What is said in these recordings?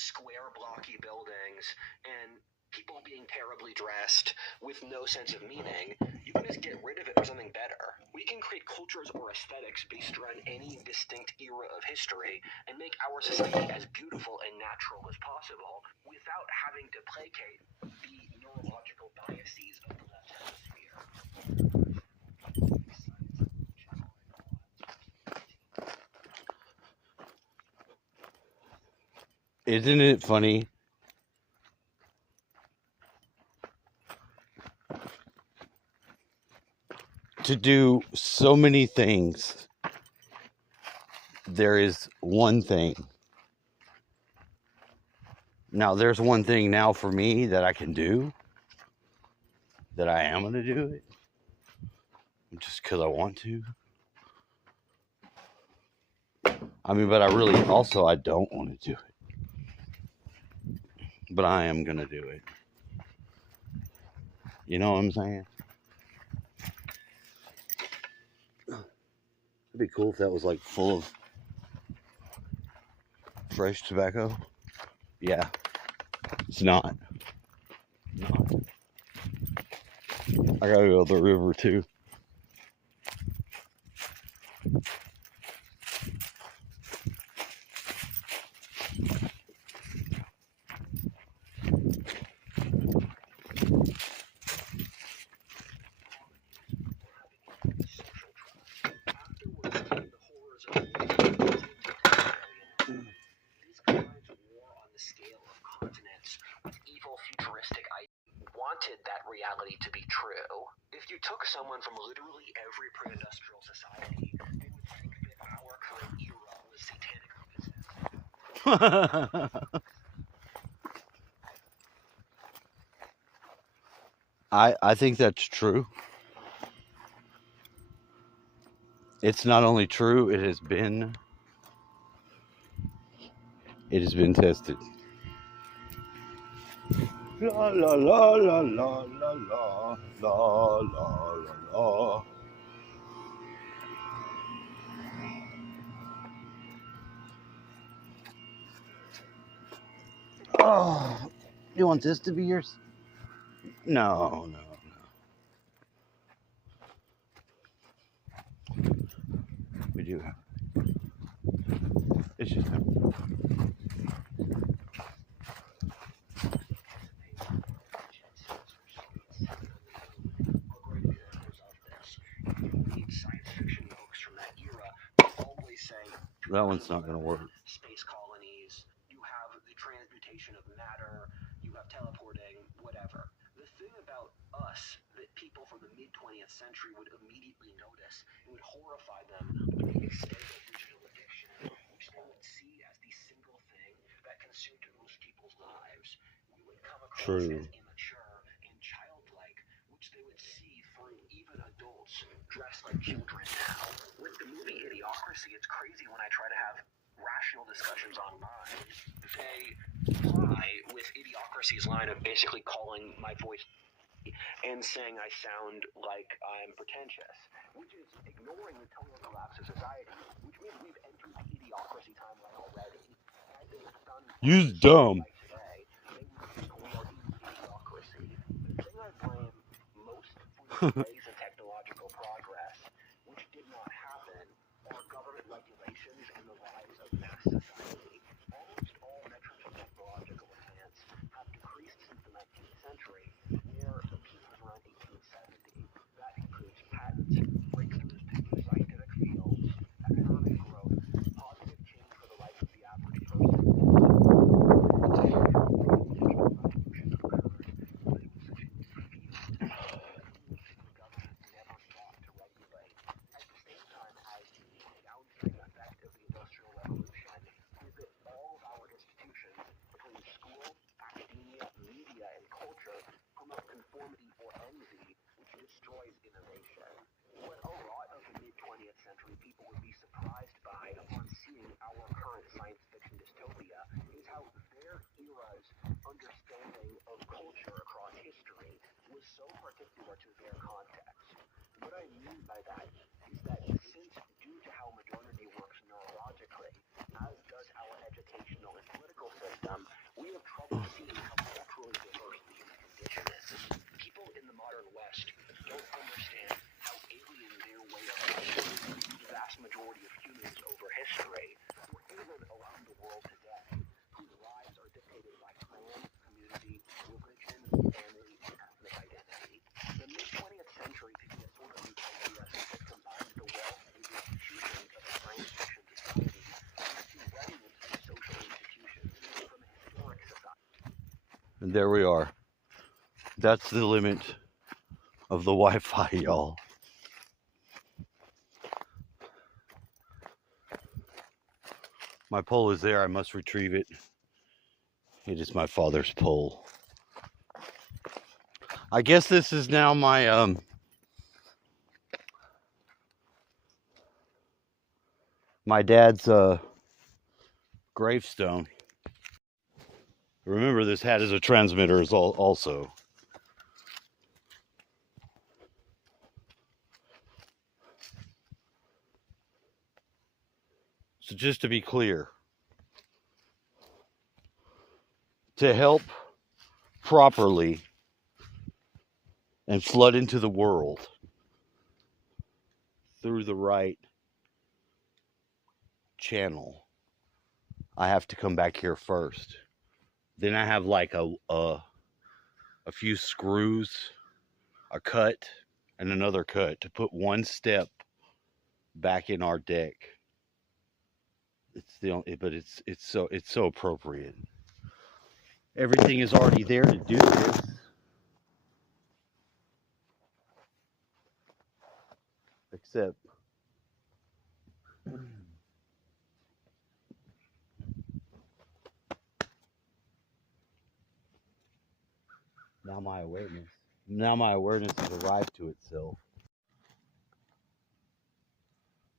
square blocky buildings and people being terribly dressed with no sense of meaning. You can just get rid of it for something better. We can create cultures or aesthetics based around any distinct era of history and make our society as beautiful and natural as possible without having to placate the neurological biases of the left hemisphere. Isn't it funny? To do so many things, there is one thing. Now, there's one thing now for me that I can do, that I am going to do it, just because I want to. I mean, but I really, also, I don't want to do it. But I am going to do it. You know what I'm saying? It'd be cool if that was like full of fresh tobacco. Yeah. It's not. I gotta go to the river too. Wanted that reality to be true. If you took someone from literally every pre-industrial society, they would think that our current era was satanic business. I think that's true. It's not only true, it has been tested. La la la la la la la la la la. Oh, you want this to be yours? No. We do have. It's just him. That one's not going to work. Space colonies, you have the transmutation of matter, you have teleporting, whatever. The thing about us that people from the mid-20th century would immediately notice and would horrify them would be the extent of digital addiction, which they would see as the single thing that consumed most people's lives. We would come across as immature and childlike, which they would see through even adults dressed like children now. With the movie Idiocracy, it's crazy when I try to have rational discussions online. They fly with Idiocracy's line of basically calling my voice and saying I sound like I'm pretentious, which is ignoring the total collapse of society, which means we've entered the Idiocracy timeline already. Use dumb. Today, they would think we are in Idiocracy. The thing I blame most for the delays in technological progress, which did not happen, are government regulations and the rise of mass society. Almost all metrics of technological advance have decreased since the 19th century, where the peak was around 1870. That includes patents, breakthroughs to new scientific fields, economic growth, positive change for the life of the average person. Conformity or envy, which destroys innovation. What a lot of the mid-20th century people would be surprised by upon seeing our current science fiction dystopia is how their era's understanding of culture across history was so particular to their context. What I mean by that is that since due to how modernity works neurologically, as does our educational and political system, astray, or even around the world today, whose lives are dictated by clan, community, religion, family, and ethnic identity. The mid-20th century could be a sort of utopia that combines the wealth and the achievement of a science fiction society with the remnants of social institutions from a historic society. And there we are. That's the limit of the Wi-Fi, y'all. My pole is there. I must retrieve it. It is my father's pole. I guess this is now my my dad's gravestone. Remember, this hat is a transmitter as also. So just to be clear, to help properly and flood into the world through the right channel, I have to come back here first. Then I have like a few screws, a cut, and another cut to put one step back in our deck. It's the only, but it's so appropriate. Everything is already there to do this. Except now my awareness has arrived to itself.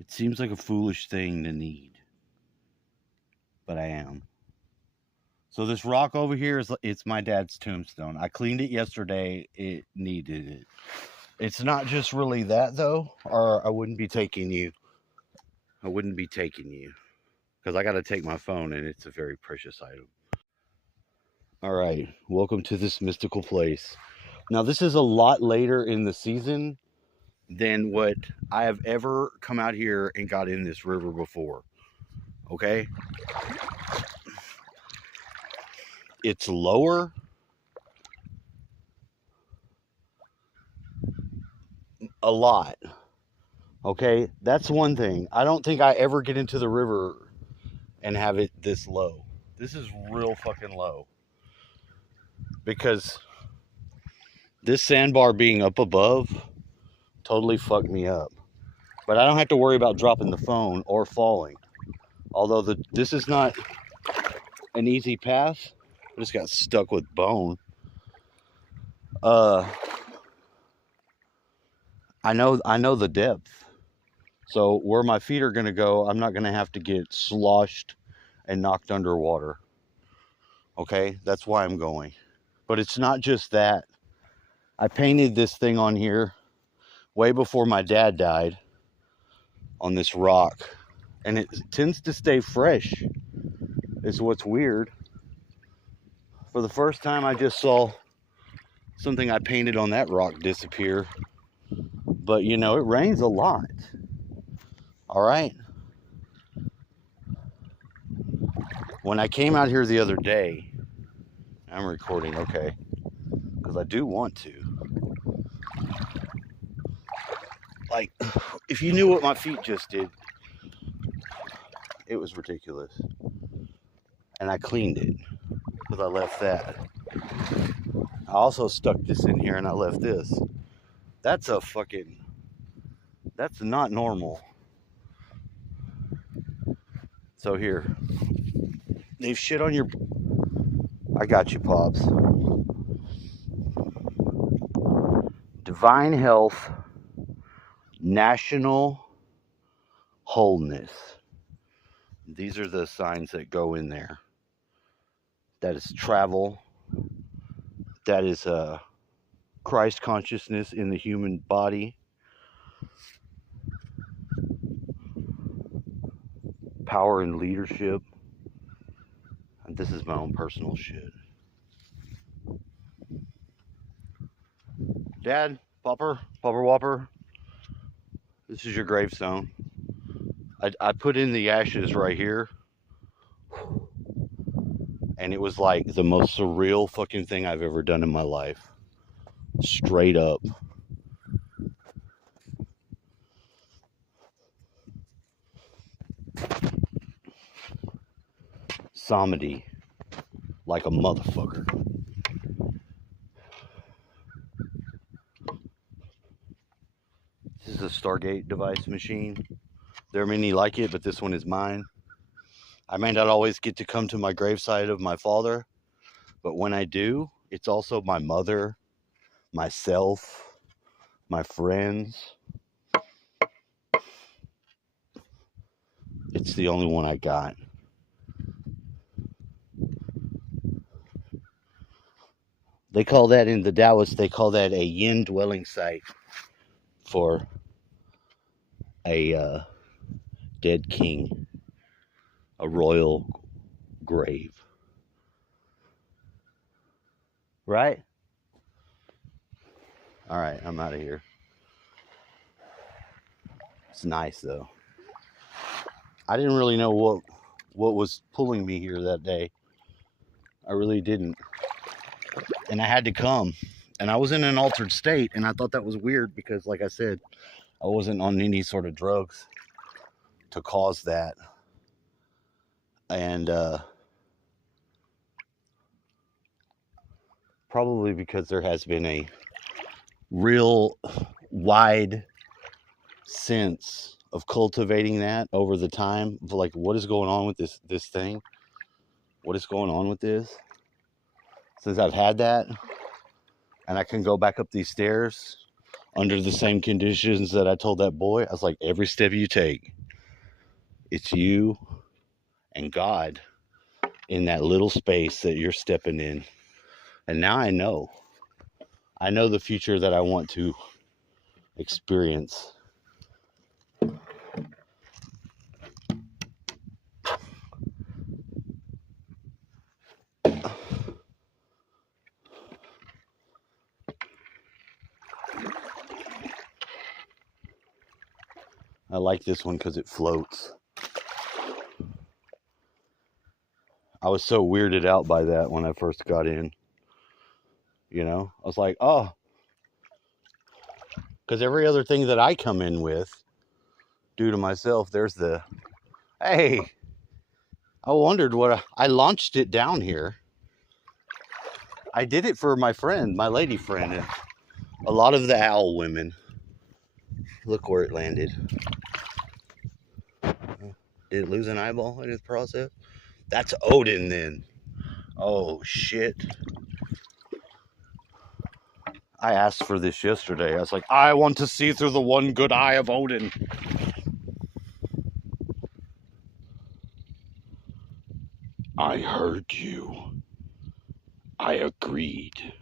It seems like a foolish thing to need, but I am. So this rock over here it's my dad's tombstone. I cleaned it yesterday. It needed it. It's not just really that though, or I wouldn't be taking you. Because I got to take my phone and it's a very precious item. All right, welcome to this mystical place. Now this is a lot later in the season than what I have ever come out here and got in this river before. Okay? It's lower. A lot. Okay? That's one thing. I don't think I ever get into the river and have it this low. This is real fucking low. Because this sandbar being up above totally fucked me up. But I don't have to worry about dropping the phone or falling. Although this is not an easy path. I just got stuck with bone. I know the depth. So where my feet are gonna go, I'm not gonna have to get sloshed and knocked underwater. Okay, that's why I'm going. But it's not just that. I painted this thing on here way before my dad died on this rock. And it tends to stay fresh, is what's weird. For the first time, I just saw something I painted on that rock disappear. But you know, it rains a lot. All right. When I came out here the other day, I'm recording, okay, because I do want to. Like, if you knew what my feet just did, it was ridiculous. And I cleaned it because I left that. I also stuck this in here and I left this. That's not normal. So here, they've shit on your, I got you, Pops. Divine health, national wholeness. These are the signs that go in there. That is travel. That is Christ consciousness in the human body. Power and leadership. And this is my own personal shit. Dad, Popper, Whopper, this is your gravestone. I put in the ashes right here, and it was like the most surreal fucking thing I've ever done in my life. Straight up. Samedi. Like a motherfucker. This is a Stargate device machine. There are many like it, but this one is mine. I may not always get to come to my gravesite of my father, but when I do, it's also my mother, myself, my friends. It's the only one I got. They call that in the Taoists, they call that a yin dwelling site for a dead king, a royal grave. Right? All right, I'm out of here. It's nice though. I didn't really know what was pulling me here that day. I really didn't. And I had to come. And I was in an altered state, and I thought that was weird because, like I said, I wasn't on any sort of drugs to cause that. And probably because there has been a real wide sense of cultivating that over the time of like, what is going on with this thing? What is going on with this? Since I've had that, and I can go back up these stairs under the same conditions that I told that boy, I was like, every step you take, it's you and God in that little space that you're stepping in. And now I know the future that I want to experience. I like this one because it floats. I was so weirded out by that when I first got in. You know, I was like, oh, because every other thing that I come in with, due to myself, there's the, hey, I wondered what I launched it down here. I did it for my friend, my lady friend, and a lot of the owl women. Look where it landed. Did it lose an eyeball in its process? That's Odin then. Oh shit. I asked for this yesterday. I was like, I want to see through the one good eye of Odin. I heard you. I agreed.